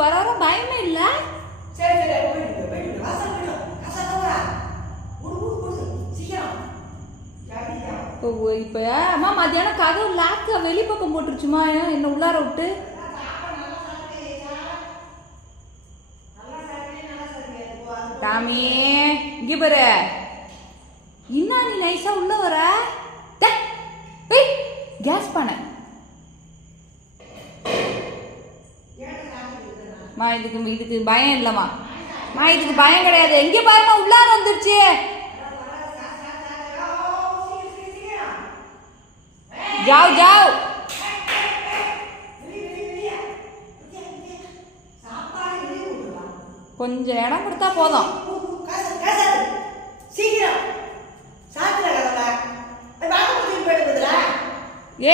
வர வர பயமே இல்ல. சரி சரி போயிட்டு வாசல் போயிடு கசதவரா சீக்கிரம் இப்போ அம்மா மத்தியானம் கதவு லாக்க வெளிப்பக்கம் போட்டுருச்சுமா என்ன உள்ளார விட்டு. டாமி இங்க பாரு என்ன நீ நைஸா உள்ள வர. கேஸ் பண்ண இதுக்கு பயம் இல்லம்மா. இதுக்கு பயம் கிடையாது. எங்க பாருமா உள்ளார வந்துருச்சு. ஜாவ் ஜாவ் கொஞ்சம் இடம் கொடுத்தா போதும். ஏ